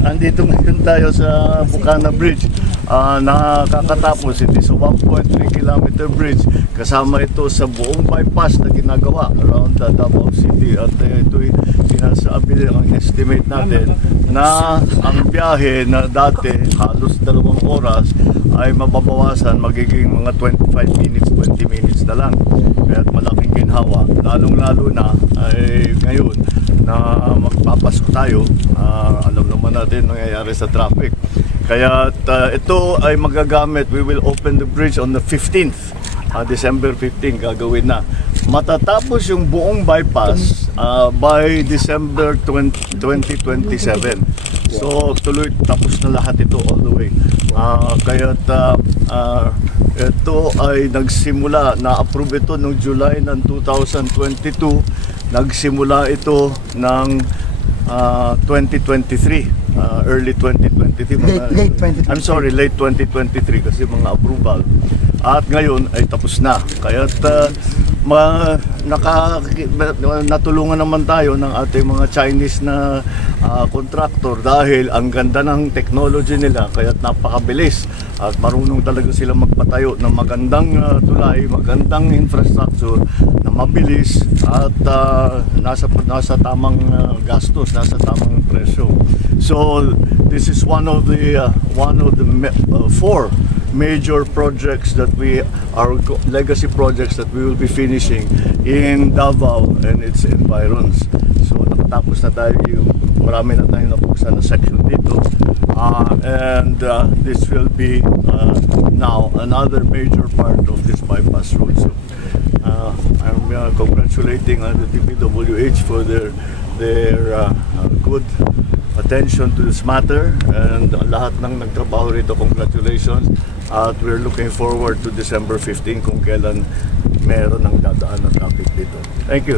Andito ngayon tayo sa Bucana Bridge. Nakakatapos, it is a 1.3 kilometer bridge. Kasama ito sa buong bypass na ginagawa around the Davao City. At ito'y sinasabi, ang estimate natin na ang biyahe na dati halos 2 oras ay mababawasan, magiging mga 25 minutes, 20 minutes na lang. Kaya malaking ginhawa, lalong-lalo na ay ngayon na magpapasko tayo. Alam naman natin nangyayari sa traffic. Kaya ito ay magagamit. We will open the bridge on the 15th. December 15 gagawin na. Matatapos yung buong bypass by December 2027. So tuloy, tapos na lahat ito all the way. Kaya ito ay nagsimula, na-approve ito noong July ng 2022. Nagsimula ito ng 2023. Early 2023, late 2023. I'm sorry, late 2023 kasi mga approval. At ngayon ay tapos na. Kaya natulungan naman tayo ng ating mga Chinese na contractor dahil ang ganda ng technology nila, kaya napakabilis at marunong talaga sila magpatayo ng magandang tulay, magandang infrastructure na mabilis at nasa tamang gastos, nasa tamang presyo. So this is one of the 4 major projects that our legacy projects that we will be finishing in Davao and its environs. So nakatapos na tayo, marami na tayong nabuksan na section dito, and this will be now another major part of this bypass road. So I'm congratulating the DPWH for their good attention to this matter, and lahat ng nagtrabaho rito, congratulations. At we're looking forward to December 15 kung kailan meron ng dadaan na traffic dito. Thank you.